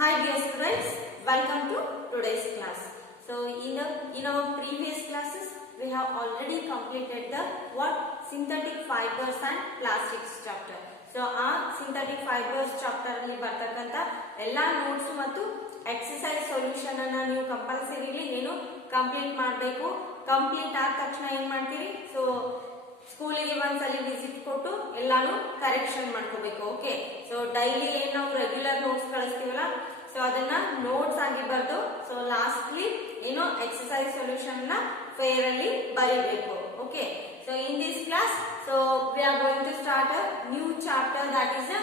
Hi dear students, welcome to today's class. So in our previous classes we have already completed the synthetic fibers and plastics chapter. So synthetic fibers chapter alli bartakanta ella notes mattu exercise solution anna ನೀವು compulsorily ಏನು complete ಮಾಡಬೇಕು. Complete ಆದ ತಕ್ಷಣ ಏನು ಮಾಡ್ತೀರಿ, so ಸ್ಕೂಲಿಗೆ ಒಂದ್ಸಲಿ visit ಕೊಟ್ಟು ಎಲ್ಲಾನು ಕರೆಕ್ಷನ್ ಮಾಡ್ಕೋಬೇಕು. ಓಕೆ, ಸೊ ಡೈಲಿ ಏನ್ ನಾವು ರೆಗ್ಯುಲರ್ ನೋಟ್ಸ್ ಕಳಿಸ್ತೀವಲ್ಲ, ಸೊ ಅದನ್ನ ನೋಟ್ಸ್ ಆಗಿ ಬರ್ದು ಸೊ ಲಾಸ್ಟ್ಲಿ ಏನು ಎಕ್ಸರ್ಸೈಸ್ ಸೊಲ್ಯೂಷನ್ ನ ಫೇರ್ ಅಲ್ಲಿ ಬರೀಬೇಕು. Okay, so in this class so we are going to start a new chapter that is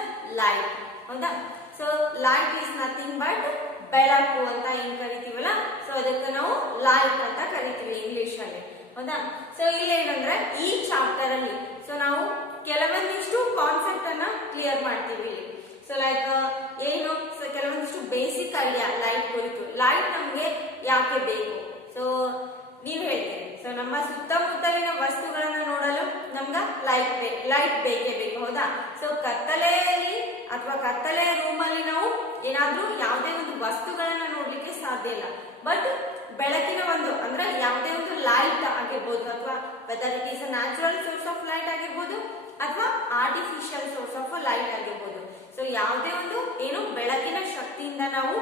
light. ಹೌದಾ, so light is nothing but ಬೆಳಕು ಅಂತ ಏನ್ ಕರಿತೀವಲ್ಲ, ಸೊ ಅದಕ್ಕೆ ನಾವು ಲೈಟ್ ಅಂತ ಕರಿತೀವಿ ಇಂಗ್ಲಿಷ್ ಅಲ್ಲಿ. ಹೌದಾ, ಸೊ ಇಲ್ಲಿ ಏನಂದ್ರೆ ಈ ಚಾಪ್ಟರ್ ಅಲ್ಲಿ ಸೊ ನಾವು ಕೆಲವೊಂದಿಷ್ಟು ಕಾನ್ಸೆಪ್ಟ್ ಅನ್ನ ಕ್ಲಿಯರ್ ಮಾಡ್ತೀವಿ ಇಲ್ಲಿ. ಸೊ ಲೈಕ್ ಏನು, ಸೊ ಕೆಲವೊಂದಿಷ್ಟು ಬೇಸಿಕ್ ಐಡಿಯಾ ಲೈಟ್ ಕುರಿತು. ಲೈಟ್ ನಮ್ಗೆ ಯಾಕೆ ಬೇಕು, ಸೊ ನೀವ್ ಹೇಳ್ತೀರಿ, ಸೊ ನಮ್ಮ ಸುತ್ತಮುತ್ತಲಿನ ವಸ್ತುಗಳನ್ನ ನೋಡಲು ನಮ್ಗ ಲೈಟ್ ಬೇಕೇ ಬೇಕು. ಹೌದಾ, ಸೊ ಕತ್ತಲೆಯಲ್ಲಿ ಅಥವಾ ಕತ್ತಲೆಯ ರೂಮ್ ಅಲ್ಲಿ ನಾವು ಏನಾದ್ರೂ ಯಾವುದೇ ಒಂದು ವಸ್ತುಗಳನ್ನ ನೋಡ್ಲಿಕ್ಕೆ ಸಾಧ್ಯ ಇಲ್ಲ. ಬಟ್ ಬೆಳಕಿನ ಒಂದು ಅಂದ್ರೆ ಯಾವುದೇ ಒಂದು ಲೈಟ್ ಆಗಿರ್ಬೋದು, ಅಥವಾ whether it is a natural source of light ಆಗಿರ್ಬೋದು ಅಥವಾ ಆರ್ಟಿಫಿಷಿಯಲ್ ಸೋರ್ಸ್ ಆಫ್ ಲೈಟ್ ಆಗಿರ್ಬೋದು. ಸೊ ಯಾವುದೇ ಒಂದು ಏನು ಬೆಳಕಿನ ಶಕ್ತಿಯಿಂದ ನಾವು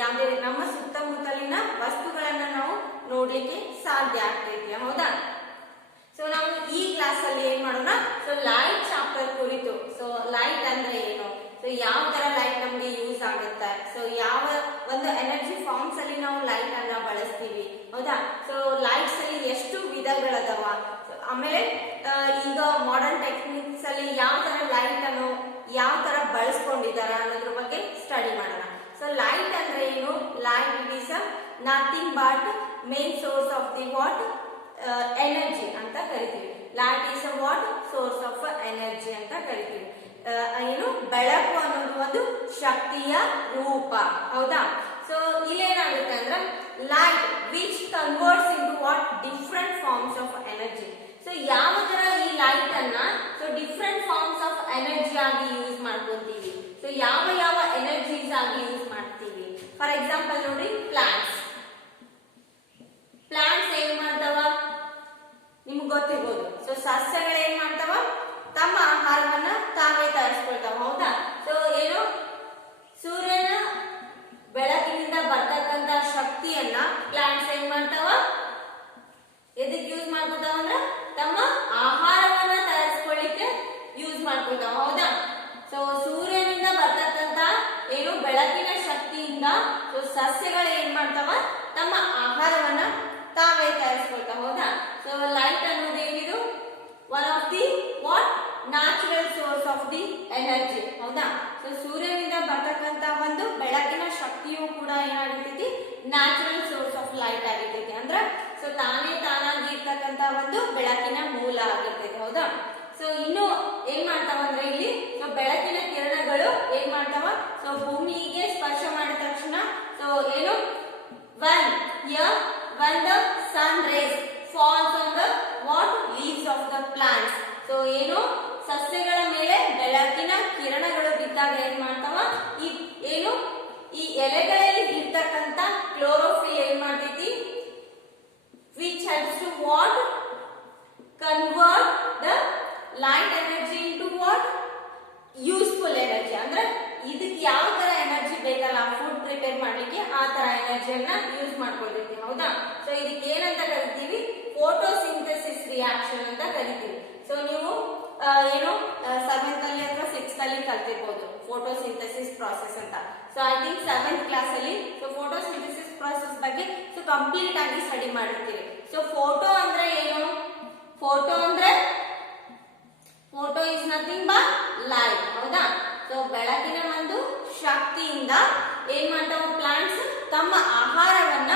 ಯಾವುದೇ ನಮ್ಮ ಸುತ್ತಮುತ್ತಲಿನ ವಸ್ತುಗಳನ್ನ ನಾವು ನೋಡ್ಲಿಕ್ಕೆ ಸಾಧ್ಯ ಆಗ್ತೈತಿ. ಹೌದಾ, ಸೊ ನಾವು ಈ ಕ್ಲಾಸ್ ಅಲ್ಲಿ ಏನ್ ಮಾಡೋಣ, ಸೊ ಲೈಟ್ ಚಾಪ್ಟರ್ ಕುರಿತು. ಸೊ ಲೈಟ್ ಅಂದ್ರೆ ಏನು, ಸೊ ಯಾವ ತರ ಲೈಟ್ ನಮ್ಗೆ ಯೂಸ್ ಆಗುತ್ತೆ, ಸೊ ಯಾವ ಒಂದು ಎನರ್ಜಿ ಫಾರ್ಮ್ಸ್ ಅಲ್ಲಿ ನಾವು ಲೈಟ್ ಅನ್ನ ಬಳಸ್ತೀವಿ. ಹೌದಾ, ಸೊ ಲೈಟ್ಸ್ ಅಲ್ಲಿ ಎಷ್ಟು ವಿಧಗಳದಾವ, ಆಮೇಲೆ ಈಗ ಮಾಡರ್ನ್ ಟೆಕ್ನಿಕ್ಸ್ ಅಲ್ಲಿ ಯಾವ ತರ ಲೈಟ್ ಅನ್ನು ಯಾವ ತರ ಬಳಸ್ಕೊಂಡಿದ್ದಾರೆ ಅನ್ನೋದ್ರ ಬಗ್ಗೆ ಸ್ಟಡಿ ಮಾಡೋಣ. ಸೊ ಲೈಟ್ ಅಂದ್ರೆ ಏನು, light it is a nothing but main source of the energy ಅಂತ ಕರಿತೀವಿ. Light is a source of energy ಅಂತ ಕರಿತೀವಿ. ಏನು, ಬೆಳಕು ಅನ್ನೋದು ಒಂದು ಶಕ್ತಿಯ ರೂಪ. ಹೌದಾ, ಸೊ ಇಲ್ಲೇನಾಗುತ್ತೆ ಅಂದ್ರೆ light which converts into different forms of energy. So ಯಾವ ತರ ಈ ಲೈಟ್ ಅನ್ನ so different forms of energy ಆಗಿ ಯೂಸ್ ಮಾಡ್ಕೊಂತೀವಿ. ಸೊ ಯಾವ ಯಾವ ಎನರ್ಜೀಸ್ ಆಗಿ ಯೂಸ್ ಮಾಡ್ತೀವಿ. ಫಾರ್ ಎಕ್ಸಾಂಪಲ್ ನೋಡಿ, ಪ್ಲಾಂಟ್ಸ್ ಏನ್ ಮಾಡ್ತಾವ ನಿಮ್ಗೆ ಗೊತ್ತಿರ್ಬೋದು. ಸೊ ಸಸ್ಯಗಳು ಏನ್ ಮಾಡ್ತಾವ, ತಮ್ಮ ಆಹಾರವನ್ನ ತಾವೇ ತಯಾರಿಸ್ಕೊಳ್ತಾವ. ಹೌದಾ, ಸೊ ಏನು, ಸೂರ್ಯನ ಬೆಳಕಿನಿಂದ ಬರ್ತಕ್ಕಂತ ಶಕ್ತಿಯನ್ನ ಪ್ಲಾಂಟ್ಸ್ ಏನ್ ಮಾಡ್ತಾವ, ಎದಕ್ಕೆ ಯೂಸ್ ಮಾಡ್ಕೊತಾವ ಅಂದ್ರೆ ತಮ್ಮ ಆಹಾರವನ್ನ ತಯಾರಿಸ್ಕೊಳ್ಳಿಕ್ಕೆ ಯೂಸ್ ಮಾಡ್ಕೊತಾವ. ಹೌದಾ, ಸೊ ಸೂರ್ಯನಿಂದ ಬರ್ತಕ್ಕಂತ ಏನು ಬೆಳಕಿನ ಶಕ್ತಿಯಿಂದ ಸೊ ಸಸ್ಯಗಳು ಏನ್ ಮಾಡ್ತಾವ, ತಮ್ಮ ಆಹಾರವನ್ನ ತಾವೇ ತಯಾರಿಸ್ಕೊಳ್ತಾವ. ಹೌದಾ, ಸೊ ಲೈಟ್ ಅನ್ನೋದೇನಿದು one of the natural source of the energy. ಹೌದಾ, ಸೊ ಸೂರ್ಯನಿಂದ ಬರ್ತಕ್ಕಂತ ಒಂದು ಬೆಳಕಿನ ಶಕ್ತಿಯು ಕೂಡ ಏನಾಗಿರ್ತೈತಿ, ನ್ಯಾಚುರಲ್ ಸೋರ್ಸ್ ಆಫ್ ಲೈಟ್ ಆಗಿರ್ತೈತಿ. ಅಂದ್ರ ಸೊ ತಾನಾಗಿ ಇರ್ತಕ್ಕಂತ ಒಂದು ಬೆಳಕಿನ ಮೂಲ ಆಗಿರ್ತೈತಿ. ಹೌದಾ, ಸೊ ಇನ್ನು ಏನ್ ಮಾಡ್ತಾವ ಅಂದ್ರೆ ಇಲ್ಲಿ ಸೊ ಬೆಳಕಿನ ಕಿರಣಗಳು ಏನ್ ಮಾಡ್ತಾವ, ಸೊ ಭೂಮಿಗೆ ಸ್ಪರ್ಶ ಮಾಡಿದ ತಕ್ಷಣ ಸೊ ಏನು when the sun rays falls on the leaves of the plants. So ಏನು, ಸಸ್ಯಗಳ ಮೇಲೆ ಬೆಳಕಿನ ಕಿರಣಗಳು ಬಿದ್ದಾಗ ಏನ್ ಮಾಡ್ತಾವ, ಈ ಎಲೆಗಳಲ್ಲಿ ಇರ್ತಕ್ಕಂತ ಕ್ಲೋರೋಫಿಲ್ ಏನ್ ಮಾಡ್ತೈತಿ, which helps to convert the light energy into useful energy. ಅಂದ್ರೆ ಇದಕ್ಕೆ ಯಾವ ತರ ಎನರ್ಜಿ ಬೇಕಲ್ಲ ಫುಡ್ ಪ್ರಿಪೇರ್ ಮಾಡ್ಲಿಕ್ಕೆ, ಆ ತರ ಎನರ್ಜಿಯನ್ನ ಯೂಸ್ ಮಾಡ್ಕೊಳ್ತೈತಿ. ಹೌದಾ, ಸೊ ಇದಕ್ಕೆ ಏನಂತ ಕರಿತೀವಿ, ಫೋಟೋಸಿಂಥಸಿಸ್ ರಿಯಾಕ್ಷನ್ ಅಂತ ಕರಿತೀವಿ. ಸೊ ನೀವು ಏನು 7th ಅಲ್ಲಿ ಅಥವಾ 6th ಅಲ್ಲಿ ಕಲ್ತಿರ್ಬೋದು ಫೋಟೋಸಿಂಥಸಿಸ್ ಪ್ರಾಸೆಸ್ ಅಂತ. So I think 7th class ಅಲ್ಲಿ ಸೊ ಫೋಟೋಸಿಂಥಸಿಸ್ ಪ್ರಾಸೆಸ್ ಬಗ್ಗೆ ಸೊ ಕಂಪ್ಲೀಟ್ ಆಗಿ ಸ್ಟಡಿ ಮಾಡಿರ್ತೀರಿ. ಸೊ ಫೋಟೋ ಅಂದ್ರೆ ಏನು, photo is nothing but light. ಹೌದಾ, ಸೊ ಬೆಳಕಿನ ಒಂದು ಶಕ್ತಿಯಿಂದ ಏನ್ ಮಾಡ್ತಾವ ಪ್ಲಾಂಟ್ಸ್, ತಮ್ಮ ಆಹಾರವನ್ನ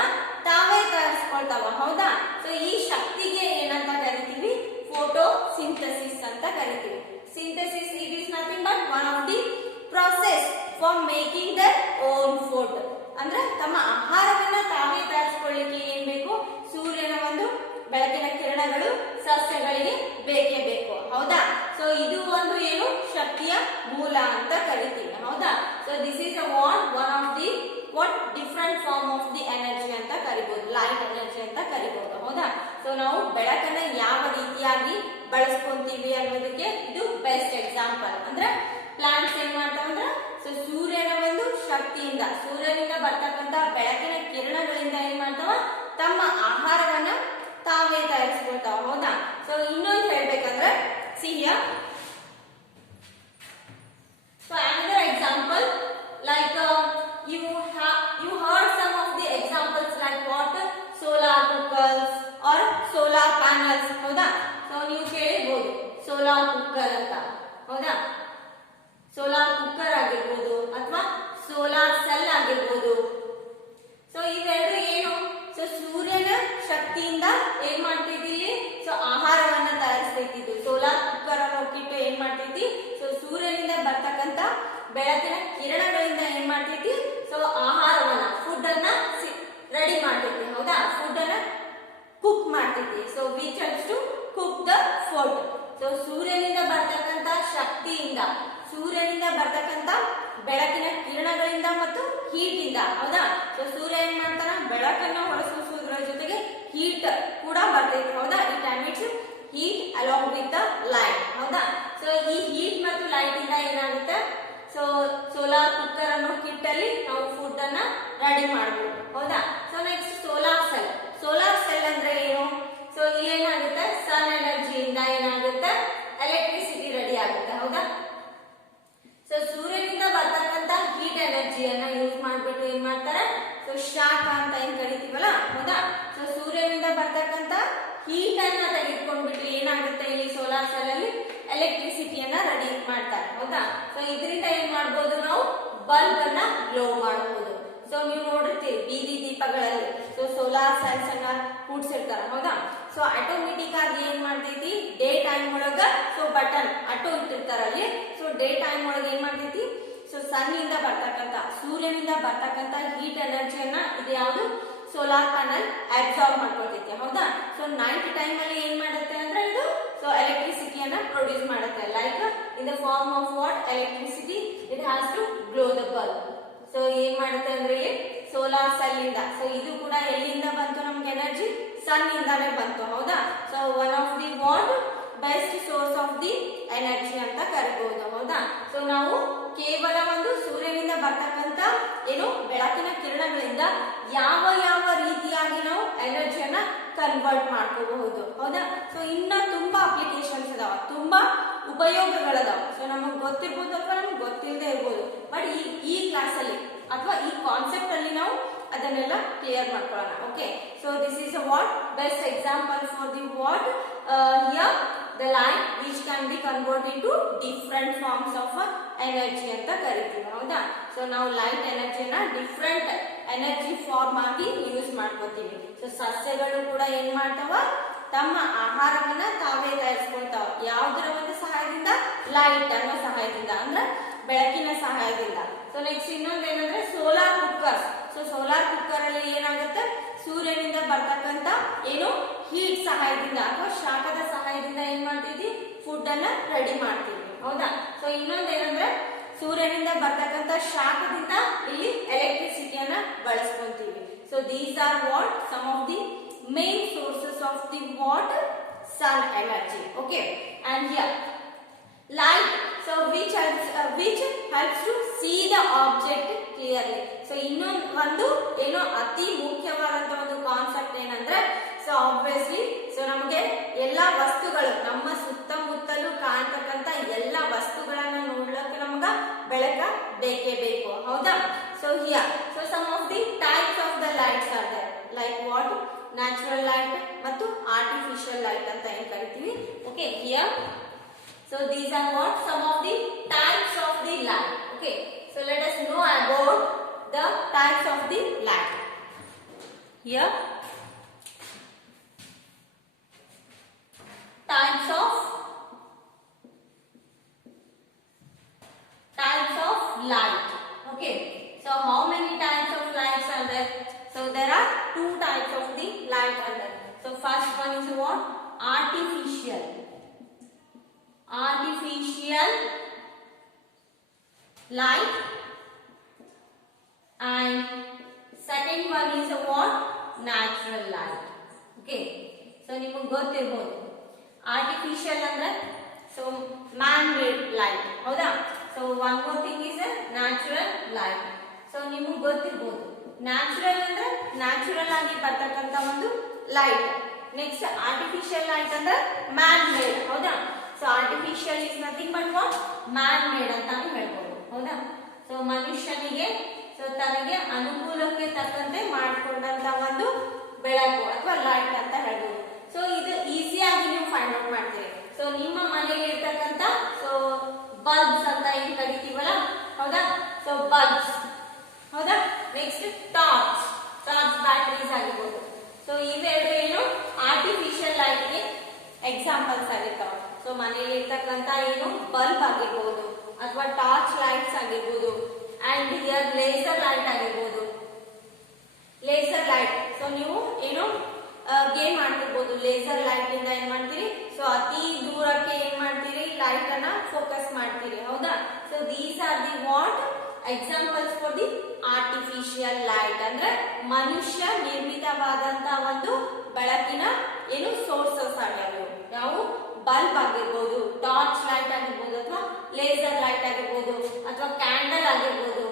ತಾವೇ ತಯಾರಿಸ್ಕೊಳ್ತಾವ. ಹೌದಾ, ಸೊ ಈ ಶಕ್ತಿಗೆ ಏನಂತ ಕರಿತೀವಿ, ಫೋಟೋಸಿಂಥಸಿಸ್ ಅಂತ ಕರಿತೀವಿ. Synthesis it is nothing but one of the process for making their own food. ಅಂದ್ರೆ ತಮ್ಮ ಆಹಾರವನ್ನ ತಾವೇ ತಯಾರಿಸ್ಕೊಳ್ಳಿಕ್ಕೆ ಏನ್ ಬೇಕು, ಸೂರ್ಯನ ಒಂದು ಬೆಳಕಿನ ಕಿರಣಗಳು ಸಸ್ಯಗಳಿಗೆ ಬೇಕೇ ಬೇಕು. ಹೌದಾ, ಸೊ ಇದು ಒಂದು ಏನು ಶಕ್ತಿಯ ಮೂಲ ಅಂತ ಕರಿತೀವಿ. ಹೌದಾ, so this is one of the ಹೌದಾ. ಸೊ ನಾವು ಬೆಳಕನ್ನ ಯಾವ ರೀತಿಯಾಗಿ ಬಳಸ್ಕೊಂತೀವಿ ಅನ್ನೋದಕ್ಕೆ ಇದು ಬೆಸ್ಟ್ ಎಕ್ಸಾಂಪಲ್. ಅಂದ್ರೆ ಪ್ಲಾಂಟ್ಸ್ ಏನ್ ಮಾಡ್ತಾವಂದ್ರ ಸೊ ಸೂರ್ಯನ ಒಂದು ಶಕ್ತಿಯಿಂದ, ಸೂರ್ಯನಿಂದ ಬರ್ತಕ್ಕಂತ ಬೆಳಕಿನ ಕಿರಣಗಳಿಂದ ಏನ್ ಮಾಡ್ತಾವ, ತಮ್ಮ ಆಹಾರವನ್ನ ತಾವೇ ತಯಾರಿಸ್ಕೊಳ್ತಾವ. ಹೌದಾ. ಸೊ ಇನ್ನೊಂದು ಹೇಳ್ಬೇಕಂದ್ರೆ ಸಿಹಿಯ so another example like you heard some of the examples like what solar cookers or solar panels. ಹೌದಾ. ಸೊ ನೀವು ಕೇಳಿರ್ಬೋದು ಸೋಲಾರ್ ಕುಕ್ಕರ್ ಅಂತ. ಹೌದಾ. ಸೋಲಾರ್ ಕುಕ್ಕರ್ ಆಗಿರ್ಬೋದು ಅಥವಾ ಸೋಲಾರ್ ಸೆಲ್ ಆಗಿರ್ಬೋದು. ಸೊ ಇವೆರಡು ಏನು, ಸೊ ಸೂರ್ಯನ ಶಕ್ತಿಯಿಂದ ಏನ್ ಮಾಡ್ತೈತಿ, ಸೊ ಆಹಾರವನ್ನ ತಯಾರಿಸ್ತೈತಿ. ಸೋಲಾರ್ ಕುಕ್ಕರ್ ಅನ್ನೋ ಕಿಟ್ಟು ಏನ್ ಮಾಡ್ತೈತಿ, ಸೊ ಸೂರ್ಯನಿಂದ ಬರ್ತಕ್ಕಂತ ಬೆಳಕಿನ ಕಿರಣಗಳಿಂದ ಏನ್ ಮಾಡ್ತೈತಿ, ಸೊ ಆಹಾರವನ್ನ ಫುಡ್ ಅನ್ನ ರೆಡಿ ಮಾಡ್ತೈತಿ. ಹೌದಾ. ಫುಡ್ ಅನ್ನ ಕುಕ್ ಮಾಡ್ತೈತಿ. So which helps to cook the food. So ಸೂರ್ಯನಿಂದ ಬರ್ತಕ್ಕಂತ ಶಕ್ತಿಯಿಂದ, ಸೂರ್ಯನಿಂದ ಬರ್ತಕ್ಕಂತ ಬೆಳಕಿನ ಕಿರಣಗಳಿಂದ ಮತ್ತು ಹೀಟ್ ಇಂದ. ಹೌದಾ. ಸೊ ಸೂರ್ಯ ಏನ್ ಮಾಡ್ತಾನ, ಬೆಳಕನ್ನ ಹೊರಸೂಸುವುದರ ಜೊತೆಗೆ ಹೀಟ್ ಕೂಡ ಬರ್ತೈತಿ. ಹೌದಾ. It emits heat along with the light. ಹೌದಾ. ಸೊ ಈ ಹೀಟ್ ಮತ್ತು ಲೈಟ್ ಇಂದ ಏನಾಗುತ್ತೆ, ಸೊ ಸೋಲಾರ್ ಕುಕ್ಕರ್ ಅನ್ನೋ ಕಿಟ್ ಅಲ್ಲಿ ನಾವು ಫುಡ್ ಅನ್ನ ರೆಡಿ ಮಾಡಬಹುದು. ಹೌದಾ. So next solar cell. Solar cell ಅಂದ್ರೆ ಏನು, ಸೊ ಇಲ್ಲಿ ಏನಾಗುತ್ತೆ, ಸನ್ ಎನರ್ಜಿಯಿಂದ ಏನಾಗುತ್ತೆ, ಎಲೆಕ್ಟ್ರಿಸಿಟಿ ರೆಡಿ ಆಗುತ್ತೆ. ಹೌದಾ. ಸೊ ಸೂರ್ಯನಿಂದ ಬರ್ತಕ್ಕಂತ ಹೀಟ್ ಎನರ್ಜಿಯನ್ನ ಯೂಸ್ ಮಾಡ್ಬಿಟ್ಟು ಏನ್ ಮಾಡ್ತಾರೆ, ಸೊ ಶಾಖ ಅಂತ ಏನ್ ಕರಿತೀವಲ್ಲ. ಹೌದಾ. ಸೊ ಸೂರ್ಯನಿಂದ ಬರ್ತಕ್ಕಂತ ಹೀಟ್ ಅನ್ನ ತೆಗೆದುಕೊಂಡ್ಬಿಟ್ಟು ಏನಾಗುತ್ತೆ, ಈ ಸೋಲಾರ್ ಸೆಲ್ ಅಲ್ಲಿ ಎಲೆಕ್ಟ್ರಿಸಿಟಿಯನ್ನ ರೆಡಿ ಮಾಡ್ತಾರೆ. ಹೌದಾ. ಸೊ ಇದರಿಂದ ಏನ್ ಮಾಡ್ಬೋದು, ನಾವು ಬಲ್ಬ್ ಅನ್ನ ಗ್ಲೋ ಮಾಡಬಹುದು. ಸೊ ನೀವು ನೋಡಿರ್ತೀರಿ ಬೀದಿ ದೀಪಗಳಲ್ಲಿ ಸೊ ಸೋಲಾರ್ ಸೆಲ್ಸ್ ಅನ್ನ ಕೂಡ್ಸಿರ್ತಾರ. ಹೌದಾ. ಸೊ ಆಟೋಮೆಟಿಕ್ ಆಗಿ ಏನ್ ಮಾಡ್ತೈತಿ, ಡೇ ಟೈಮ್ ಒಳಗ ಸೊ ಬಟನ್ ಆಟೋ ಇಟ್ಟಿರ್ತಾರ ಅಲ್ಲಿ. ಸೊ ಡೇ ಟೈಮ್ ಒಳಗೆ ಏನ್ ಮಾಡ್ತೈತಿ, ಸೊ ಸನ್ ಇಂದ ಬರ್ತಕ್ಕಂತ, ಸೂರ್ಯನಿಂದ ಬರ್ತಕ್ಕಂತ ಹೀಟ್ ಎನರ್ಜಿಯನ್ನ ಇದು ಯಾವುದು, ಸೋಲಾರ್ ಪ್ಯಾನಲ್ ಅಬ್ಸಾರ್ಬ್ ಮಾಡ್ಕೊಳ್ತೈತಿ. ಹೌದಾ. ಸೊ ನೈಟ್ ಟೈಮ್ ಅಲ್ಲಿ ಏನ್ ಮಾಡುತ್ತೆ ಅಂದ್ರೆ ಇದು ಸೊ ಎಲೆಕ್ಟ್ರಿಸಿಟಿಯನ್ನ ಪ್ರೊಡ್ಯೂಸ್ ಮಾಡುತ್ತೆ. Like in the form of what, electricity. It has to glow the bulb. So ಏನ್ ಮಾಡುತ್ತೆ ಅಂದ್ರೆ ಸೋಲಾರ್ ಸೆಲ್ ಇಂದ. ಸೊ ಇದು ಕೂಡ ಎಲ್ಲಿಂದ ಬಂತು ನಮ್ಗೆ ಎನರ್ಜಿ, ಸನ್ ಇಂದಾನೆ ಬಂತು. ಹೌದಾ. So one of the what best source of the energy ಅಂತ ಕರಿಬಹುದು. ಹೌದಾ. ಸೊ ನಾವು ಕೇವಲ ಒಂದು ಸೂರ್ಯನಿಂದ ಬರ್ತಕ್ಕಂತ ಏನು ಬೆಳಕಿನ ಕಿರಣಗಳಿಂದ ಯಾವ ಯಾವ ರೀತಿಯಾಗಿ ನಾವು ಎನರ್ಜಿಯನ್ನ ಕನ್ವರ್ಟ್ ಮಾಡ್ಕೋಬಹುದು. ಹೌದಾ. ಸೊ ಇನ್ನ ತುಂಬಾ ಅಪ್ಲಿಕೇಶನ್ಸ್ ಅದಾವ, ತುಂಬಾ ಉಪಯೋಗಗಳದಾವ. ಸೊ ನಮಗ್ ಗೊತ್ತಿರ್ಬೋದು ಅಥವಾ ನಮ್ಗೆ ಗೊತ್ತಿಲ್ಲದೆ ಇರ್ಬೋದು. ಬಟ್ ಈ ಕ್ಲಾಸ್ ಅಲ್ಲಿ ಅಥವಾ ಈ ಕಾನ್ಸೆಪ್ಟ್ ಅಲ್ಲಿ ನಾವು ಅದನ್ನೆಲ್ಲ ಕ್ಲಿಯರ್ ಮಾಡ್ಕೊಳ್ಳೋಣ. Okay. So this is a what best example for the what here the light which can be converted to different forms of energy ಅಂತ ಕರಿತೀವಿ. ಹೌದಾ. ಸೊ ನಾವು ಲೈಟ್ ಎನರ್ಜಿನ ಡಿಫ್ರೆಂಟ್ ಎನರ್ಜಿ ಫಾರ್ಮ್ ಆಗಿ ಯೂಸ್ ಮಾಡ್ಕೋತೀವಿ. ಸೊ ಸಸ್ಯಗಳು ಕೂಡ ಏನ್ ಮಾಡ್ತಾವ, ತಮ್ಮ ಆಹಾರವನ್ನ ತಾವೇ ತಯಾರಿಸ್ಕೊಳ್ತಾವ. ಯಾವುದರ ಒಂದು ಸಹಾಯದಿಂದ, ಲೈಟ್ ಅನ್ನೋ ಸಹಾಯದಿಂದ, ಅಂದ್ರೆ ಬೆಳಕಿನ ಸಹಾಯದಿಂದ. ಸೊ ನೆಕ್ಸ್ಟ್ ಇನ್ನೊಂದು ಏನಂದ್ರೆ solar cookers. So solar cooker ಅಲ್ಲಿ ಏನಾಗುತ್ತೆ, ಸೂರ್ಯನಿಂದ ಬರ್ತಕ್ಕಂತ ಏನು ಹೀಟ್ ಸಹಾಯದಿಂದ ಅಥವಾ ಶಾಖದ ಸಹಾಯದಿಂದ ಏನ್ ಮಾಡ್ತೀವಿ, ಫುಡ್ ಅನ್ನ ರೆಡಿ ಮಾಡ್ತೀವಿ. ಹೌದಾ. ಸೊ ಇನ್ನೊಂದು ಏನಂದ್ರೆ ಸೂರ್ಯನಿಂದ ಬರ್ತಕ್ಕಂತ ಶಾಖದಿಂದ ಇಲ್ಲಿ ಎಲೆಕ್ಟ್ರಿಸಿಟಿಯನ್ನ ಬಳಸ್ಕೊಂತೀವಿ. So these are what some of the main sources of the what sun energy. Okay. And here light, so which helps to see the object clearly. So ಇನ್ನೊಂದು ಏನೋ ಅತಿ ಮುಖ್ಯವಾದಂತ ಒಂದು ಕಾನ್ಸೆಪ್ಟ್ ಏನಂದ್ರೆ, ಸೊ ಆಬ್ವಿಯಸ್ಲಿ ಸೊ ನಮಗೆ ಎಲ್ಲಾ ವಸ್ತುಗಳು ನಮ್ಮ ಸುತ್ತಮುತ್ತಲೂ ಕಾಣ್ತಕ್ಕಂತ ಎಲ್ಲಾ ವಸ್ತುಗಳನ್ನ ನೋಡ್ಲಿಕ್ಕೆ ನಮಗ ಬೆಳಕ ಬೇಕೇ ಬೇಕು. ಹೌದಾ. So here so some of the types of the lights are there, like what natural light ಮತ್ತು ಆರ್ಟಿಫಿಷಿಯಲ್ ಲೈಟ್ ಅಂತ ಏನ್ ಕರಿತೀವಿ. Okay. Here so these are what some of the types of the light. Okay. So let us know about the types of the light. Here types of light. Okay. So how many types of lights are there? So there are two types of the light are there. So first one is what? Artificial light, and second one is what? Natural light. Okay. ನಿಮಗೆ ಗೊತ್ತಿರಬಹುದು artificial ಅಂದ್ರೆ so man made light ಹೌದಾ. So one more thing is natural light. So ನಿಮಗೆ ಗೊತ್ತಿರಬಹುದು natural ಅಂದ್ರೆ natural ಆಗಿ ಬರ್ತಕ್ಕಂತ ಒಂದು light. Next artificial light ಅಂದ್ರೆ man made ಹೌದಾ. So artificial is nothing but what man made ಅಂತಾನು ಹೇಳ್ಬೋದು ಹೌದಾ. ಸೊ ಮನುಷ್ಯನಿಗೆ ಸೊ ತನಗೆ ಅನುಕೂಲಕ್ಕೆ ತಕ್ಕಂತೆ ಮಾಡಿಕೊಂಡಂತ ಒಂದು ಬೆಳಕು ಅಥವಾ ಲೈಟ್ ಅಂತ ಹೇಳ್ಬೋದು. ಸೊ ಇದು ಈಸಿಯಾಗಿ ನೀವು ಫೈಂಡ್ ಔಟ್ ಮಾಡ್ತೀರಿ. ಸೊ ನಿಮ್ಮ ಮನೆಗೆ ಇರ್ತಕ್ಕಂತ ಸೊ ಬಲ್ಬ್ಸ್ ಅಂತ ಏನ್ ಕರಿತೀವಲ್ಲ ಹೌದಾ. ಸೊ ಬಲ್ಬ್ಸ್ ಹೌದಾ. ನೆಕ್ಸ್ಟ್ ಟಾರ್ಚ್ ಬ್ಯಾಟರೀಸ್ ಆಗಿರ್ಬೋದು. ಸೊ ಇವೆರಡು ಏನು ಆರ್ಟಿಫಿಷಿಯಲ್ ಲೈಟ್ ಗೆ ಎಕ್ಸಾಂಪಲ್ಸ್ ಆಗಿರ್ತಾವ. ಸೊ ಮನೆಯಲ್ಲಿ ಇರ್ತಕ್ಕಂತ ಏನು ಬಲ್ಬ್ ಆಗಿರ್ಬೋದು ಅಥವಾ ಟಾರ್ಚ್ ಲೈಟ್ಸ್ ಆಗಿರ್ಬೋದು ಅಂಡ್ ಹಿಯರ್ ಲೇಸರ್ ಲೈಟ್ ಆಗಿರ್ಬೋದು. ಲೇಸರ್ ಲೈಟ್ ಸೊ ನೀವು ಏನು ಗೇಮ್ ಮಾಡ್ತಿರ್ಬೋದು. ಲೇಸರ್ ಲೈಟ್ ಇಂದ ಏನ್ ಮಾಡ್ತೀರಿ ಸೊ ಅತಿ ದೂರಕ್ಕೆ ಏನ್ ಮಾಡ್ತೀರಿ ಲೈಟ್ ಅನ್ನ ಫೋಕಸ್ ಮಾಡ್ತೀರಿ ಹೌದಾ. So these R the what examples for the artificial light ಅಂದ್ರೆ ಮನುಷ್ಯ ನಿರ್ಮಿತವಾದಂತ ಒಂದು ಬೆಳಕಿನ ಏನು ಸೋರ್ಸಸ್ ಆಗ್ಯಾವ. ನಾವು ಬಲ್ಬ್ ಆಗಿರ್ಬೋದು, ಟಾರ್ಚ್ ಲೈಟ್ ಆಗಿರ್ಬೋದು ಅಥವಾ ಲೇಸರ್ ಲೈಟ್ ಆಗಿರ್ಬೋದು ಅಥವಾ ಕ್ಯಾಂಡಲ್ ಆಗಿರ್ಬೋದು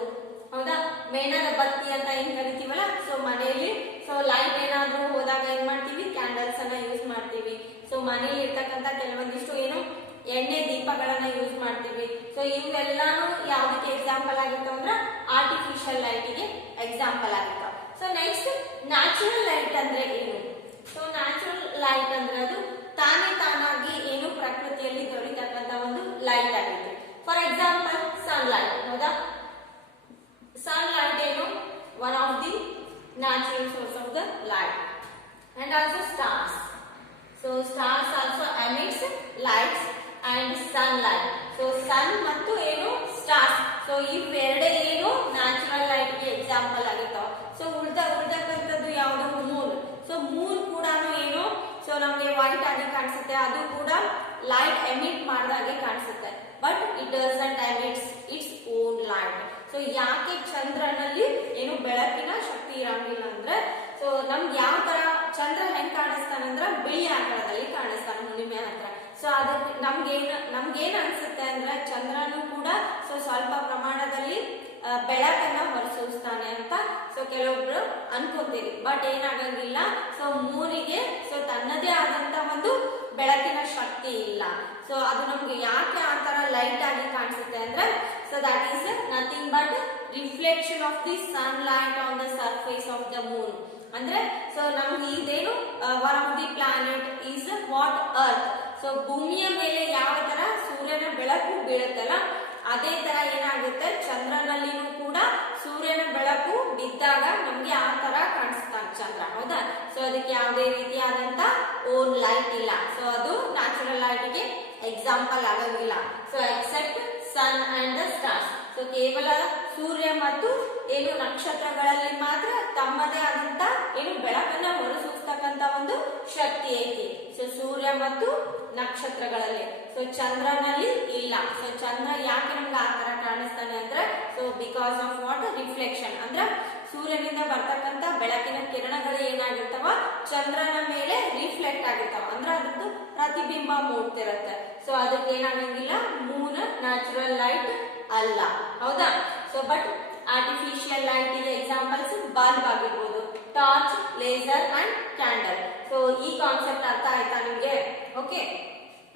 ಹೌದಾ. ಮೇಣದ ಬತ್ತಿ ಅಂತ ಏನ್ ಕರಿತೀವಲ್ಲ ಸೊ ಮನೆಯಲ್ಲಿ ಸೊ ಲೈಟ್ ಏನಾದ್ರೂ ಹೋದಾಗ ಏನ್ ಮಾಡ್ತೀವಿ ಕ್ಯಾಂಡಲ್ಸ್ ಅನ್ನ ಯೂಸ್ ಮಾಡ್ತೀವಿ. ಸೊ ಮನೆಯಲ್ಲಿ ಇರ್ತಕ್ಕಂತ ಕೆಲವೊಂದಿಷ್ಟು ಏನು ಎಣ್ಣೆ ದೀಪಗಳನ್ನ ಯೂಸ್ ಮಾಡ್ತೀವಿ. ಸೊ ಇವೆಲ್ಲಾನು ಯಾವ್ದಕ್ಕೆ ಎಕ್ಸಾಂಪಲ್ ಆಗಿರ್ತಾವ ಅಂದ್ರೆ ಆರ್ಟಿಫಿಷಿಯಲ್ ಲೈಟ್ ಗೆ ಎಕ್ಸಾಂಪಲ್ ಆಗಿರ್ತಾವ. ಸೊ ನೆಕ್ಸ್ಟ್ ನ್ಯಾಚುರಲ್ ಲೈಟ್ ಅಂದ್ರೆ ಏನು. ಸೊ ನ್ಯಾಚುರಲ್ ಲೈಟ್ ಅಂದ್ರೆ ಅದು ತಾನಾಗಿ ಏನು ಪ್ರಕೃತಿಯಲ್ಲಿ ದೊರೆತಕ್ಕಂತ ಒಂದು ಲೈಟ್ ಆಗಿದೆ. ಫಾರ್ ಎಕ್ಸಾಂಪಲ್ ಸನ್ಲೈಟ್ ಹೌದಾ. ಸನ್ಲೈಟ್ ಏನು one of the natural source of the light and also stars. So stars also emits lights and sunlight. So sun ಮತ್ತು ಏನು ಸ್ಟಾರ್ಸ್ ಸೊ ಇವೆರಡೇ ಏನು ನ್ಯಾಚುರಲ್ ಲೈಟ್ ಗೆ ಎಕ್ಸಾಂಪಲ್ ಆಗಿರ್ತಾವ. ಸೊ ಉಳ್ದಕ್ಕಂಥದ್ದು ಯಾವುದು ಮೂನ್. ಸೊ ಮೂನ್ ಕೂಡ ಏನು ಸೊ ನಮ್ಗೆ ವೈಟ್ ಆಗಿ ಕಾಣಿಸುತ್ತೆ. ಅದು ಕೂಡ ಲೈಟ್ ಎಮಿಟ್ ಮಾಡಿದಾಗೆ ಕಾಣಿಸುತ್ತೆ but it doesn't emits its own light. So ಯಾಕೆ ಚಂದ್ರನಲ್ಲಿ ಏನು ಬೆಳಕಿನ ಶಕ್ತಿ ಇರಂಗಿಲ್ಲ ಅಂದ್ರೆ ಸೊ ನಮ್ಗೆ ಯಾವ ತರ ಚಂದ್ರ ಹೆಂಗ್ ಕಾಣಿಸ್ತಾನಂದ್ರ ಬಿಳಿ ಆಕಾರದಲ್ಲಿ ಕಾಣಿಸ್ತಾನ ಹುಣ್ಣಿಮೆ ಹತ್ರ. ಸೊ ಅದಕ್ಕೆ ನಮ್ಗೇನ್ ಅನ್ಸುತ್ತೆ ಅಂದ್ರೆ ಚಂದ್ರನು ಕೂಡ ಸೊ ಸ್ವಲ್ಪ ಪ್ರಮಾಣದಲ್ಲಿ ಬೆಳಕನ್ನ ಹೊರಸೂಸ್ತಾನೆ ಅಂತ ಸೊ ಕೆಲವೊಬ್ರು ಅನ್ಕೋತೀರಿ ಬಟ್ ಏನಾಗಂಗಿಲ್ಲ. ಸೊ ಮೂನಿಗೆ ಸೊ ತನ್ನದೇ ಆದಂತ ಒಂದು ಬೆಳಕಿನ ಶಕ್ತಿ ಇಲ್ಲ. ಸೊ ಅದು ನಮ್ಗೆ ಯಾಕೆ ಆ ತರ ಲೈಟ್ ಆಗಿ ಕಾಣಿಸುತ್ತೆ ಅಂದ್ರೆ so that is nothing but reflection of the sunlight on the surface of the Moon. ಅಂದ್ರೆ ಸೊ ನಮ್ಗೆ ಇದೇನು one of the planet is what earth. So ಭೂಮಿಯ ಮೇಲೆ ಯಾವ ತರ ಸೂರ್ಯನ ಬೆಳಕು ಬೀಳುತ್ತಲ್ಲ ಅದೇ ತರ ಏನಾಗುತ್ತೆ ಚಂದ್ರನಲ್ಲಿನೂ ಕೂಡ ಸೂರ್ಯನ ಬೆಳಕು ಬಿದ್ದಾಗ ನಮ್ಗೆ ಆ ತರ ಕಾಣಿಸ್ತಾನೆ ಚಂದ್ರ ಹೌದಾ. ಸೊ ಅದಕ್ಕೆ ಯಾವುದೇ ರೀತಿಯಾದಂತ ಓನ್ ಲೈಟ್ ಇಲ್ಲ. ಸೊ ಅದು ನ್ಯಾಚುರಲ್ ಲೈಟ್ ಗೆ ಎಕ್ಸಾಂಪಲ್ ಆಗಂಗಿಲ್ಲ. So except sun and the stars. So ಕೇವಲ ಸೂರ್ಯ ಮತ್ತು ಏನು ನಕ್ಷತ್ರಗಳಲ್ಲಿ ಮಾತ್ರ ತಮ್ಮದೇ ಆದಂತ ಏನು ಬೆಳಕನ್ನ ಹೊರಸೂಸ್ತಕ್ಕಂತ ಒಂದು ಶಕ್ತಿ ಐತಿ. ಸೊ ಸೂರ್ಯ ಮತ್ತು ನಕ್ಷತ್ರಗಳಲ್ಲಿ. ಸೊ ಚಂದ್ರನಲ್ಲಿ ಇಲ್ಲ. ಸೊ ಚಂದ್ರ ಯಾಕೆ ನಮ್ಗೆ ಆ ತರ ಕಾಣಿಸ್ತಾನೆ ಅಂದ್ರೆ so because of what reflection ಅಂದ್ರೆ ಸೂರ್ಯನಿಂದ ಬರ್ತಕ್ಕಂತ ಬೆಳಕಿನ ಕಿರಣಗಳು ಏನಾಗಿರ್ತಾವ ಚಂದ್ರನ ಮೇಲೆ ರಿಫ್ಲೆಕ್ಟ್ ಆಗಿರ್ತಾವ ಅಂದ್ರೆ ಅದ್ರದ್ದು ಪ್ರತಿಬಿಂಬ ಮೂಡ್ತಿರತ್ತೆ. ಸೊ ಅದಕ್ಕೆ ಏನಾಗಂಗಿಲ್ಲ ಮೂನ್ ನ್ಯಾಚುರಲ್ ಲೈಟ್ ಅಲ್ಲ ಹೌದಾ. ಸೊ ಬಟ್ ಆರ್ಟಿಫಿಷಿಯಲ್ ಲೈಟ್ ಗೆ ಎಕ್ಸಾಂಪಲ್ಸ್ ಬಲ್ಬ್ ಆಗಿರ್ಬೋದು, torch, laser and candle. So ಈ ಕಾನ್ಸೆಪ್ಟ್ ಅರ್ಥ ಆಯ್ತಾ ನಿಮ್ಗೆ. Okay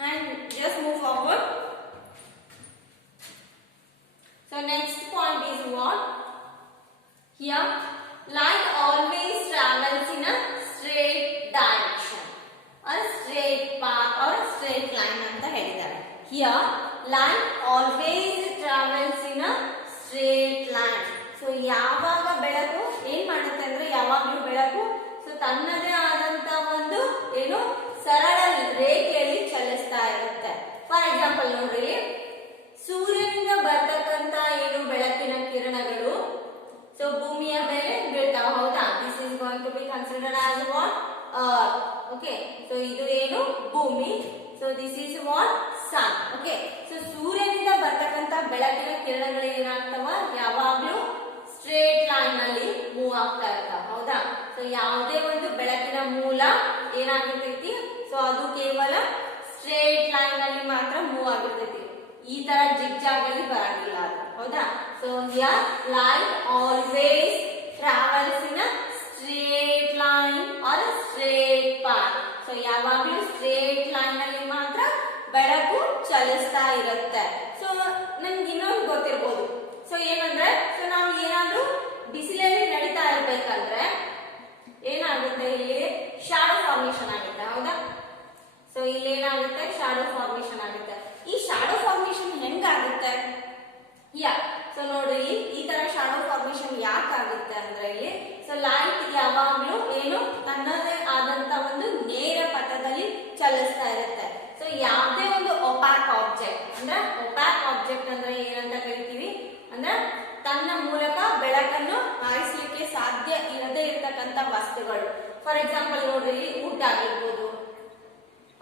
and just move forward. So next point is what? Here light always travels in a straight direction or straight path or straight line anta helidare. Here light always travels in a straight line. So yavaga ಬೆಳಕು ಏನ್ ಮಾಡುತ್ತೆ ಅಂದ್ರೆ ಯಾವಾಗಲೂ ಬೆಳಕು so ತನ್ನದೇ ಆದಂತ ಒಂದು ಏನು ಸರಳ ರೇಖೆಯಲ್ಲಿ ಚಲಿಸ್ತಾ ಇರುತ್ತೆ. ಫಾರ್ ಎಕ್ಸಾಂಪಲ್ ನೋಡ್ರಿ ಸೂರ್ಯನಿಂದ ಬರ್ತಕ್ಕಂತ ಏನು ಬೆಳಕಿನ ಕಿರಣಗಳು ಸೊ ಭೂಮಿಯ ಮೇಲೆ ಬೀಳ್ತಾವ ಹೌದಾ. This is going to be considered as what earth. Okay so ಇದು ಏನು ಭೂಮಿ. So this is what sun. Okay so ಸೂರ್ಯನಿಂದ ಬರ್ತಕ್ಕಂತ ಬೆಳಕಿನ ಕಿರಣಗಳು ಏನಾಗ್ತಾವ ಯಾವಾಗ್ಲೂ ಸ್ಟ್ರೇಟ್ ಲೈನ್ ಅಲ್ಲಿ ಮೂವ್ ಆಗ್ತಾ ಇರ್ತಾವ ಹೌದಾ. ಸೊ ಯಾವುದೇ ಒಂದು ಬೆಳಕಿನ ಮೂಲ ಏನಾಗಿರ್ತೈತಿ ತರ ಜಿಗ್ಜಾಗ್ ಅಲ್ಲಿ ಬರಂಗಿಲ್ಲ ಅದು, ಹೌದಾ? So here light always travels in a straight line or straight path. So ಯಾವಾಗಲೂ ಸ್ಟ್ರೇಟ್ ಲೈನ್ ಅಲ್ಲಿ ಮಾತ್ರ ಬೆಳಕು ಚಲಿಸ್ತಾ ಇರುತ್ತೆ. ಸೊ ನಮ್ಗೆ ಇನ್ನೊಂದು ಗೊತ್ತಿರ್ಬೋದು. ಸೊ ಏನಂದ್ರೆ, ಸೊ ನಾವು ಏನಾದ್ರೂ ಬಿಸಿಲಲ್ಲಿ ನಡೀತಾ ಇರ್ಬೇಕಂದ್ರೆ ಏನಾಗುತ್ತೆ, ಇಲ್ಲಿ ಶಾಡೋ ಫಾರ್ಮೇಶನ್ ಆಗುತ್ತೆ, ಹೌದಾ? ಸೊ ಇಲ್ಲಿ ಏನಾಗುತ್ತೆ, ಶಾಡೋ ಫಾರ್ಮೇಶನ್ ಆಗುತ್ತೆ. ಈ ಶಾಡೋ ಫಾರ್ಮೇಶನ್ ಹೆಂಗಾಗುತ್ತೆ? ಸೊ ನೋಡ್ರಿ, ಈ ತರ ಶಾಡೋ ಫಾರ್ಮೇಶನ್ ಯಾಕೆ ಆಗುತ್ತೆ ಅಂದ್ರೆ ಇಲ್ಲಿ ಸೊ ಲೈಟ್ ಯಾವಾಗ್ಲೂ ಏನು ತನ್ನದೇ ಆದಂತ ಒಂದು ನೇರ ಪಥದಲ್ಲಿ ಚಲಿಸ್ತಾ ಇರುತ್ತೆ. ಸೊ ಯಾವುದೇ ಒಂದು ಒಪಾಕ್ ಆಬ್ಜೆಕ್ಟ್ ಅಂದ್ರೆ, ಒಪಾಕ್ ಆಬ್ಜೆಕ್ಟ್ ಅಂದ್ರೆ ಏನಂತ ಕರಿತೀವಿ ಅಂದ್ರೆ ತನ್ನ ಮೂಲಕ ಬೆಳಕನ್ನು ಹಾಯಿಸ್ಲಿಕ್ಕೆ ಸಾಧ್ಯ ಇರದೇ ಇರತಕ್ಕಂತ ವಸ್ತುಗಳು. ಫಾರ್ ಎಕ್ಸಾಂಪಲ್ ನೋಡ್ರಿ, ವುಡ್ ಆಗಿರ್ಬೋದು,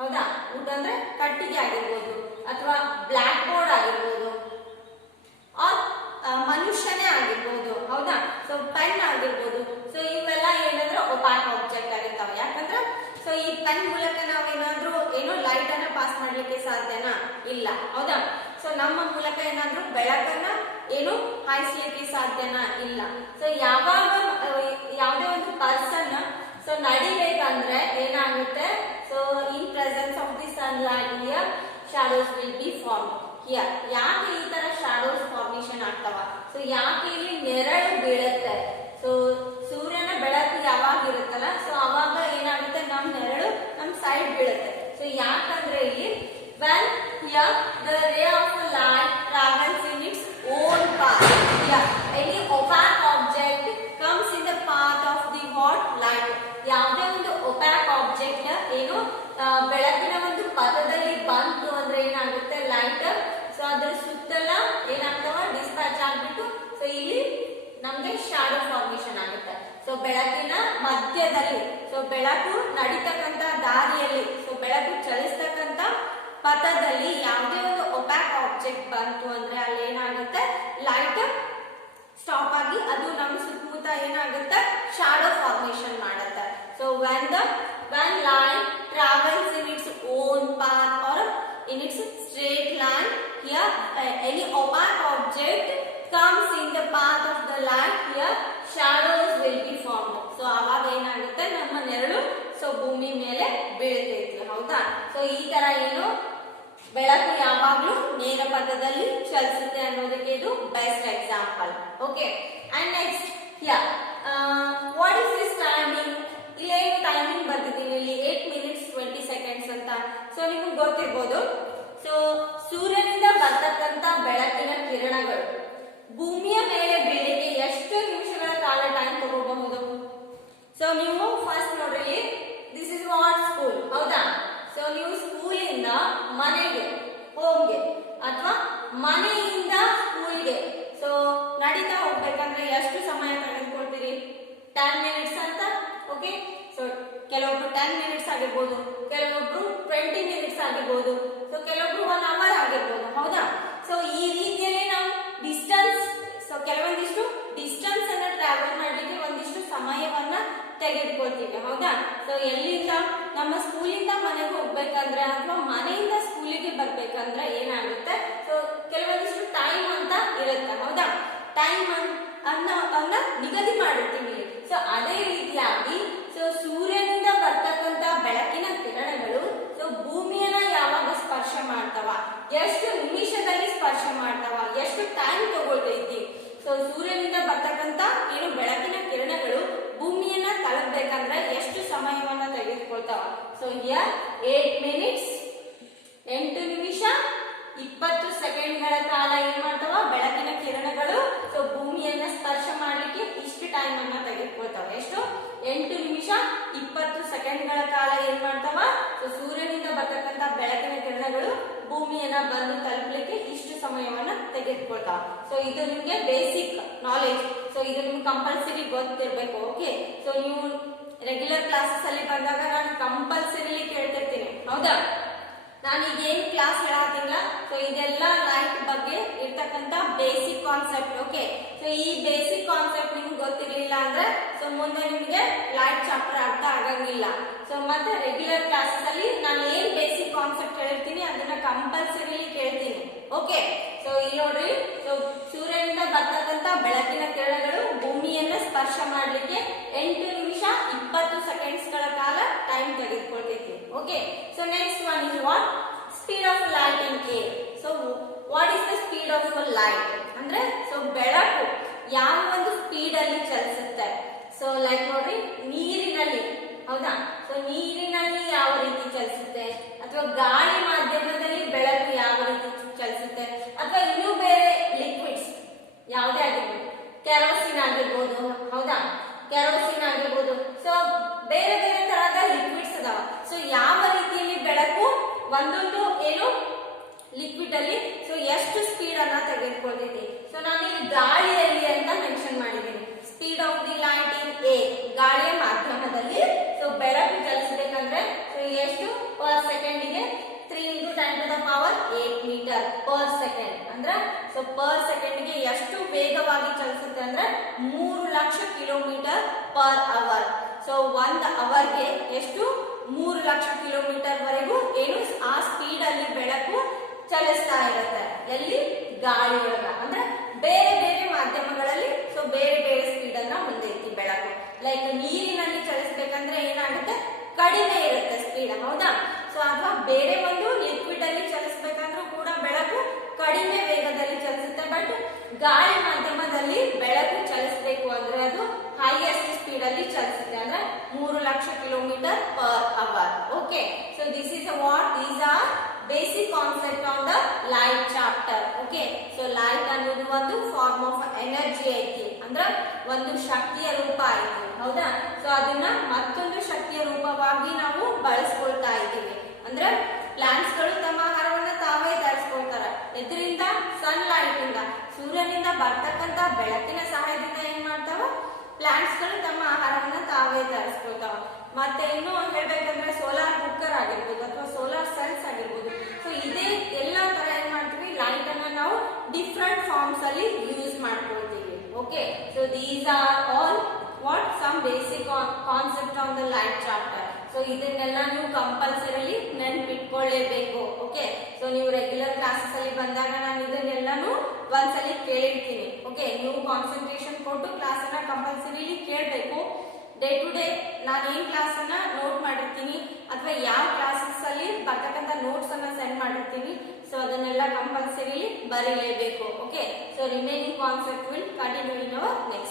ಹೌದಾ? ವುಡ್ ಅಂದ್ರೆ ಕಟ್ಟಿಗೆ ಆಗಿರ್ಬೋದು, ಅಥವಾ ಬ್ಲಾಕ್ ಬೋರ್ಡ್ ಆಗಿರ್ಬೋದು, ಮನುಷ್ಯನೇ ಆಗಿರ್ಬೋದು, ಹೌದಾ? ಸೊ ಪೆನ್ ಆಗಿರ್ಬೋದು. ಸೊ ಇವೆಲ್ಲ ಏನಂದ್ರೆ ಒಪಾಕ್ ಆಬ್ಜೆಕ್ಟ್ ಆಗಿರ್ತಾವ. ಯಾಕಂದ್ರೆ ಸೊ ಈ ಪೆನ್ ಮೂಲಕ ನಾವೇನಾದ್ರೂ ಏನೋ ಲೈಟ್ ಅನ್ನ ಪಾಸ್ ಮಾಡ್ಲಿಕ್ಕೆ ಸಾಧ್ಯನಾ? ಇಲ್ಲ, ಹೌದಾ? ಸೊ ನಮ್ಮ ಮೂಲಕ ಏನಾದ್ರೂ ಬೆಳಕನ್ನ ಏನು ಹಾಯಿಸ್ಲಿಕ್ಕೆ ಸಾಧ್ಯನಾ? ಇಲ್ಲ. ಸೊ ಯಾವಾಗ ಯಾವುದೇ ಒಂದು ಪರ್ಸನ್ ಸೊ ನಡಿಬೇಕಂದ್ರೆ ಏನಾಗುತ್ತೆ, so in presence of the sunlight here shadows will be form. Here ಯಾಕೆ ಈ ತರ ಶಾಡೋಸ್ ಫಾರ್ಮೇಶನ್ ಆಗ್ತಾವ? ಸೊ ಯಾಕೆ ಇಲ್ಲಿ ನೆರಳು ಬೀಳುತ್ತೆ? ಸೊ ಸೂರ್ಯನ ಬೆಳಕು ಯಾವಾಗ ಇರುತ್ತಲ್ಲ, ಸೊ ಅವಾಗ ಏನಾಗುತ್ತೆ, ನಮ್ ನೆರಳು ನಮ್ ಸೈಡ್ ಬೀಳುತ್ತೆ. ಸೊ ಯಾಕಂದ್ರೆ ಇಲ್ಲಿ when here the ray of light travels in its own path. Here any opaque object comes in the path of the what light. ಯಾವುದೇ ಒಂದು opaque object ಏನು ಬೆಳಕಿನ ಒಂದು ಪಥದಲ್ಲಿ ಬಂತು ಅಂದ್ರೆ ಏನಾಗುತ್ತೆ, ಲೈಟ್ ಸೊ ಅದ್ರ ಸುತ್ತಲ ಏನಾಗ್ತಾವ, ಡಿಸ್ಪ್ಯಾಚ್ ಆಗ್ಬಿಟ್ಟು ಸೊ ಇಲ್ಲಿ ನಮ್ಗೆ ಶಾಡೋ ಫಾರ್ಮೇಶನ್ ಆಗುತ್ತೆ. ಸೊ ಬೆಳಕಿನ ಮಧ್ಯದಲ್ಲಿ, ಸೊ ಬೆಳಕು ನಡೀತಕ್ಕಂತ ದಾರಿಯಲ್ಲಿ, ಸೊ ಬೆಳಕು ಚಲಿಸ್ತಕ್ಕಂತ ಪಥದಲ್ಲಿ ಯಾವುದೇ ಒಂದು ಒಪಾಕ್ ಆಬ್ಜೆಕ್ಟ್ ಬಂತು ಅಂದ್ರೆ ಅಲ್ಲಿ ಏನಾಗುತ್ತೆ, ಲೈಟ್ ಸ್ಟಾಪ್ ಆಗಿ ಅದು ನಮ್ಮ ಸುತ್ತಮುತ್ತ ಏನಾಗುತ್ತೆ, ಶಾಡೋ ಫಾರ್ಮೇಶನ್ ಮಾಡುತ್ತೆ. So when light travels in its own path or in its straight line, here any opaque object comes in the path of the light, here shadows will be formed. So ಆವಾಗ ಏನಾಗುತ್ತೆ, ನಮ್ಮ ನೆರಳು so ಭೂಮಿ ಮೇಲೆ ಬೀಳ್ತೈತಿ, ಹೌದಾ? So ಈ ತರ ಏನು ಬೆಳಕು ಯಾವಾಗ್ಲೂ ನೇರ ಪಥದಲ್ಲಿ ಚಲಿಸುತ್ತೆ ಅನ್ನೋದಕ್ಕೆ ಇದು best example. Okay, and next what is this timing? ಇಲ್ಲಿ ಟೈಮಿಂಗ್ ಬರ್ತಿದ್ದೀನಿ, ಇಲ್ಲಿ 8 minutes 20 seconds ಅಂತ. ಸೊ ನಿಮ್ಗೆ ಗೊತ್ತಿರ್ಬೋದು, ಸೊ ಸೂರ್ಯನಿಂದ ಬರ್ತಕ್ಕಂತ ಬೆಳಕಿನ ಕಿರಣಗಳು ಭೂಮಿಯ ಮೇಲೆ ಬೀಳಲಿಕ್ಕೆ ಎಷ್ಟು ನಿಮಿಷಗಳ ಕಾಲ ಟೈಮ್ ತಗೋಬಹುದು? ಸೊ ನೀವು ಫಸ್ಟ್ ನೋಡ್ರಿ, ದಿಸ್ ಇಸ್ ವಾಟ್ ಸ್ಕೂಲ್, ಹೌದಾ? ಸೊ ನೀವು ಸ್ಕೂಲಿಂದ ಮನೆಗೆ, ಹೋಮ್ಗೆ, ಅಥವಾ ಮನೆಯಿಂದ ಸ್ಕೂಲ್ಗೆ ಸೊ ನಡೀತಾ ಹೋಗ್ಬೇಕಂದ್ರೆ ಎಷ್ಟು ಸಮಯ ತೆಗೆದುಕೊಳ್ತೀರಿ? 10 minutes ಅಂತ. ಓಕೆ, ಸೊ ಕೆಲವೊಬ್ರು 10 minutes ಆಗಿರ್ಬೋದು, ಕೆಲವೊಬ್ರು 20 minutes ಆಗಿರ್ಬೋದು, ಸೊ ಕೆಲವೊಬ್ರು 1 hour ಆಗಿರ್ಬೋದು, ಹೌದಾ? ಸೊ ಈ ರೀತಿಯಲ್ಲಿ ನಾವು ಡಿಸ್ಟೆನ್ಸ್, ಸೊ ಕೆಲವೊಂದಿಷ್ಟು ಡಿಸ್ಟೆನ್ಸ್ ಅನ್ನ ಟ್ರಾವೆಲ್ ಮಾಡ್ಲಿಕ್ಕೆ ಒಂದಿಷ್ಟು ಸಮಯವನ್ನ ತೆಗೆದುಕೊಳ್ತೀವಿ, ಹೌದಾ? ಸೊ ಎಲ್ಲಿಂದ ನಮ್ಮ ಸ್ಕೂಲಿಂದ ಮನೆಗೆ ಹೋಗ್ಬೇಕಂದ್ರೆ ಅಥವಾ ಮನೆಯಿಂದ ಸ್ಕೂಲಿಗೆ ಬರ್ಬೇಕಂದ್ರೆ ಏನಾಗುತ್ತೆ, ಸೊ ಕೆಲವೊಂದಿಷ್ಟು ಟೈಮ್ ಅಂತ ಇರುತ್ತೆ, ಹೌದಾ? ಟೈಮ್ ಅನ್ನ ನಿಗದಿ ಮಾಡಿರ್ತೀವಿ. ಸೊ ಅದೇ ರೀತಿಯಾಗಿ ಸೊ ಸೂರ್ಯನಿಂದ ಬರ್ತಕ್ಕಂತ ಬೆಳಕಿನ ಕಿರಣಗಳು ಸೊ ಭೂಮಿಯನ್ನ ಯಾವಾಗ ಸ್ಪರ್ಶ ಮಾಡ್ತಾವ, ಎಷ್ಟು ನಿಮಿಷದಲ್ಲಿ ಸ್ಪರ್ಶ ಮಾಡ್ತಾವ, ಎಷ್ಟು ಟೈಮ್ ತಗೊಳ್ತೈತಿ? ಸೊ ಸೂರ್ಯನಿಂದ ಬರ್ತಕ್ಕಂತ ಏನು ಬೆಳಕಿನ ಕಿರಣಗಳು ಭೂಮಿಯನ್ನ ತಲುಪಬೇಕಂದ್ರೆ ಎಷ್ಟು ಸಮಯವನ್ನ ತೆಗೆದುಕೊಳ್ತಾವ? ಸೊ ಹಿಯರ್ 8 minutes 8 ನಿಮಿಷ 20 ಸೆಕೆಂಡ್ಗಳ ಕಾಲ ಏನ್ ಮಾಡ್ತಾವ, ಬೆಳಕಿನ ಕಿರಣಗಳು ಸೊ ಭೂಮಿಯನ್ನ ಸ್ಪರ್ಶ ಮಾಡ್ಲಿಕ್ಕೆ ಇಷ್ಟು ಟೈಮ್ ಅನ್ನ ತೆಗೆದುಕೊಳ್ತಾವ. ಎಷ್ಟು? 8 ನಿಮಿಷ 20 ಸೆಕೆಂಡ್ಗಳ ಕಾಲ ಏನ್ ಮಾಡ್ತಾವ, ಸೊ ಸೂರ್ಯನಿಂದ ಬರ್ತಕ್ಕಂತ ಬೆಳಕಿನ ಕಿರಣಗಳು ಭೂಮಿಯನ್ನ ಬಂದು ತಲುಪಲಿಕ್ಕೆ ಇಷ್ಟು ಸಮಯವನ್ನ ತೆಗೆದುಕೊಳ್ತಾವ. ಸೊ ಇದು ನಿಮ್ಗೆ ಬೇಸಿಕ್ ನಾಲೆಜ್. ಸೊ ಇದು ನಿಮ್ಗೆ ಕಂಪಲ್ಸರಿ ಗೊತ್ತಿರ್ಬೇಕು. ಓಕೆ, ಸೊ ನೀವು ರೆಗ್ಯುಲರ್ ಕ್ಲಾಸಸ್ ಅಲ್ಲಿ ಬಂದಾಗ ನಾನು ಕಂಪಲ್ಸರಿಲಿ ಕೇಳ್ತಿರ್ತೀನಿ, ಹೌದಾ? ನಾನು ಈಗ ಏನ್ ಕ್ಲಾಸ್ ಹೇಳತ್ತಿಲ್ಲ, ಸೊ ಇದೆಲ್ಲ ಲೈಟ್ ಬಗ್ಗೆ ಇರ್ತಕ್ಕಂತ ಬೇಸಿಕ್ ಕಾನ್ಸೆಪ್ಟ್. ಓಕೆ, ಸೊ ಈ ಬೇಸಿಕ್ ಕಾನ್ಸೆಪ್ಟ್ ನಿಮ್ಗೆ ಗೊತ್ತಿರ್ಲಿಲ್ಲ ಅಂದ್ರೆ ಸೊ ಮುಂದೆ ನಿಮ್ಗೆ ಲೈಟ್ ಚಾಪ್ಟರ್ ಅರ್ಥ ಆಗಂಗಿಲ್ಲ. ಸೊ ಮತ್ತೆ ರೆಗ್ಯುಲರ್ ಕ್ಲಾಸಸ್ ಅಲ್ಲಿ ನಾನು ಏನ್ ಬೇಸಿಕ್ ಕಾನ್ಸೆಪ್ಟ್ ಹೇಳಿರ್ತೀನಿ ಅದನ್ನ ಕಂಪಲ್ಸರಿಲಿ ಕೇಳ್ತೀನಿ. ಓಕೆ, ಸೊ ಇಲ್ಲಿ ನೋಡ್ರಿ, ಸೊ ಸೂರ್ಯನಿಂದ ಬರ್ತಕ್ಕಂತ ಬೆಳಕಿನ ಕಿರಣಗಳು ಭೂಮಿಯನ್ನ ಸ್ಪರ್ಶ ಮಾಡ್ಲಿಕ್ಕೆ 8 ನಿಮಿಷ 20 ಸೆಕೆಂಡ್ಸ್ ಗಳ ಕಾಲ ಟೈಮ್ ತೆಗೆದುಕೊಳ್ತೈತಿ. Okay, so next one is what speed of light in air. So what is the speed of light ಅಂದ್ರೆ, ಸೊ ಬೆಳಕು ಯಾವ ಒಂದು ಸ್ಪೀಡ್ ಅಲ್ಲಿ ಚಲಿಸುತ್ತೆ. ಸೊ ಲೈಕ್ ನೋಡ್ರಿ, ನೀರಿನಲ್ಲಿ, ಹೌದಾ, ಸೊ ನೀರಿನಲ್ಲಿ ಯಾವ ರೀತಿ ಚಲಿಸುತ್ತೆ, ಅಥವಾ ಗಾಳಿ ಮಾಧ್ಯಮದಲ್ಲಿ ಬೆಳಕು ಯಾವ ರೀತಿ ಚಲಿಸುತ್ತೆ, ಅಥವಾ ಇನ್ನೂ ಬೇರೆ ಲಿಕ್ವಿಡ್ಸ್ ಯಾವುದೇ ಆಗಿರ್ಬೋದು, ಕೆರೋಸಿನ್ ಆಗಿರ್ಬೋದು, ಹೌದಾ, ಕೆರೋಸಿನ್ ಆಗಿರ್ಬೋದು. ಸೊ ಬೇರೆ ಬೇರೆ ತರಹದ ಲಿಕ್ವಿಡ್ಸ್ ಅದಾವ. ಸೊ ಯಾವ ರೀತಿಯಲ್ಲಿ ಬೆಳಕು ಒಂದೊಂದು ಏನು ಲಿಕ್ವಿಡ್ ಅಲ್ಲಿ ಸೊ ಎಷ್ಟು ಸ್ಪೀಡ್ ಅನ್ನ ತೆಗೆದುಕೊಳ್ತೈತಿ. ಸೊ ನಾನು ಇಲ್ಲಿ ಗಾಳಿಯಲ್ಲಿ ಅಂತ ಮೆನ್ಷನ್ ಮಾಡಿದ್ದೀನಿ. Speed of the light in air, ಗಾಳಿಯ ಮಾಧ್ಯಮದಲ್ಲಿ ಸೊ ಬೆಳಕು ಚಲಿಸಬೇಕಂದ್ರೆ ಸೊ ಎಷ್ಟು ಪರ್ ಸೆಕೆಂಡಿಗೆ 3 × 10⁸ ಮೀಟರ್ ಪರ್ ಸೆಕೆಂಡ್. ಅಂದ್ರೆ ಸೊ ಪರ್ ಸೆಕೆಂಡ್ಗೆ ಎಷ್ಟು ವೇಗವಾಗಿ ಚಲಿಸುತ್ತೆ ಅಂದ್ರೆ 3 lakh kilometre per hour. So 1 ಅವರ್ಗೆ ಎಷ್ಟು 3 ಲಕ್ಷ ಕಿಲೋಮೀಟರ್ ವರೆಗೂ ಏನು ಆ ಸ್ಪೀಡ್ ಅಲ್ಲಿ ಬೆಳಕು ಚಲಿಸ್ತಾ ಇರುತ್ತೆ. ಎಲ್ಲಿ? ಗಾಳಿ ಒಳಗ. ಅಂದ್ರೆ ಬೇರೆ ಬೇರೆ ಮಾಧ್ಯಮಗಳಲ್ಲಿ ಸೊ ಬೇರೆ ಬೇರೆ ಸ್ಪೀಡ್ ಅನ್ನ ಹೊಂದೈತಿ ಬೆಳಕು. ಲೈಕ್ ನೀರಿನಲ್ಲಿ ಚಲಿಸ್ಬೇಕಂದ್ರೆ ಏನಾಗುತ್ತೆ, ಕಡಿಮೆ ಇರುತ್ತೆ ಸ್ಪೀಡ್, ಹೌದಾ. ಸೊ ಅಥವಾ ಬೇರೆ ಒಂದು ಲಿಕ್ವಿಡ್ ಅಲ್ಲಿ ಚಲಿಸ್ಬೇಕಂದ್ರೂ ಕೂಡ ಬೆಳಕು ಕಡಿಮೆ ವೇಗದಲ್ಲಿ ಚಲಿಸುತ್ತೆ. ಬಟ್ ಗಾಳಿ ಮಾಧ್ಯಮದಲ್ಲಿ ಬೆಳಕು ಚಲಿಸಬೇಕು ಅಂದ್ರೆ ಅದು ಹೈಯೆಸ್ಟ್ ಸ್ಪೀಡ್ ಅಲ್ಲಿ ಚಲಿಸುತ್ತೆ, ಅಂದ್ರೆ 3 lakh kilometre per hour. Okay, so this is what these are basic concept on the light chapter. Okay, so light ಅನ್ನೋದು ಒಂದು ಫಾರ್ಮ್ ಆಫ್ ಎನರ್ಜಿ ಐತಿ, ಅಂದ್ರ ಒಂದು ಶಕ್ತಿಯ ರೂಪ ಐತಿ, ಹೌದಾ. ಸೊ ಅದನ್ನ ಮತ್ತೊಂದು ಶಕ್ತಿಯ ರೂಪವಾಗಿ ನಾವು ಬಳಸ್ಕೊಳ್ತಾ ಇದ್ದೀವಿ. ಅಂದ್ರೆ ಪ್ಲಾಂಟ್ಸ್ ಗಳು ತಮ್ಮ ಆಹಾರವನ್ನ ತಾವೇ ತಯಾರಿಸ್ಕೊಳ್ತಾರ. ಇದರಿಂದ ಸನ್ಲೈಟ್ ಇಂದ, ಸೂರ್ಯನಿಂದ ಬರ್ತಕ್ಕಂತ ಬೆಳಕಿನ ಸಹಾಯದಿಂದ ಏನ್ ಮಾಡ್ತಾವ, ಪ್ಲಾಂಟ್ಸ್ ಗಳು ತಮ್ಮ ಆಹಾರವನ್ನ ತಾವೇ ತಯಾರಿಸ್ಕೊಳ್ತಾವ. ಮತ್ತೆ ಇನ್ನು ಹೇಳ್ಬೇಕಂದ್ರೆ ಸೋಲಾರ್ ಕುಕ್ಕರ್ ಆಗಿರ್ಬೋದು ಅಥವಾ ಸೋಲಾರ್ ಸೆಲ್ಸ್ ಆಗಿರ್ಬೋದು. ಸೊ ಇದೇ ಎಲ್ಲ ತರ ಏನ್ ಮಾಡ್ತೀವಿ, ಲೈಟ್ ಅನ್ನ ನಾವು ಡಿಫ್ರೆಂಟ್ ಫಾರ್ಮ್ಸ್ ಅಲ್ಲಿ ಯೂಸ್ ಮಾಡ್ಕೊಳ್ತೀವಿ. Okay, so these are all what some basic concept on the light chapter. So ಇದನ್ನೆಲ್ಲ ನೀವು ಕಂಪಲ್ಸರಿಲಿ ನೆನ್ಪಿಟ್ಕೊಳ್ಳೇಬೇಕು. ಓಕೆ, ಸೊ ನೀವು ರೆಗ್ಯುಲರ್ ಕ್ಲಾಸಸ್ ಅಲ್ಲಿ ಬಂದಾಗ ನಾನು ಇದನ್ನೆಲ್ಲಾನು ಒಂದ್ಸಲಿ ಕೇಳಿರ್ತೀನಿ. ಓಕೆ, ನೀವು ಕಾನ್ಸಂಟ್ರೇಷನ್ ಕೊಟ್ಟು ಕ್ಲಾಸ್ ಅನ್ನ ಕಂಪಲ್ಸರಿಲಿ ಕೇಳಬೇಕು. ಡೇ ಟು ಡೇ ನಾನು ಏನ್ ಕ್ಲಾಸ್ ಅನ್ನ ನೋಟ್ ಮಾಡಿರ್ತೀನಿ ಅಥವಾ ಯಾವ ಕ್ಲಾಸಸ್ ಅಲ್ಲಿ ಬರ್ತಕ್ಕಂಥ ನೋಟ್ಸ್ ಅನ್ನ ಸೆಂಡ್ ಮಾಡಿರ್ತೀನಿ. ಸೊ ಅದನ್ನೆಲ್ಲ ಕಂಪಲ್ಸರಿಲಿ ಬರೀಲೇಬೇಕು. Okay, so remaining concept will continue in our next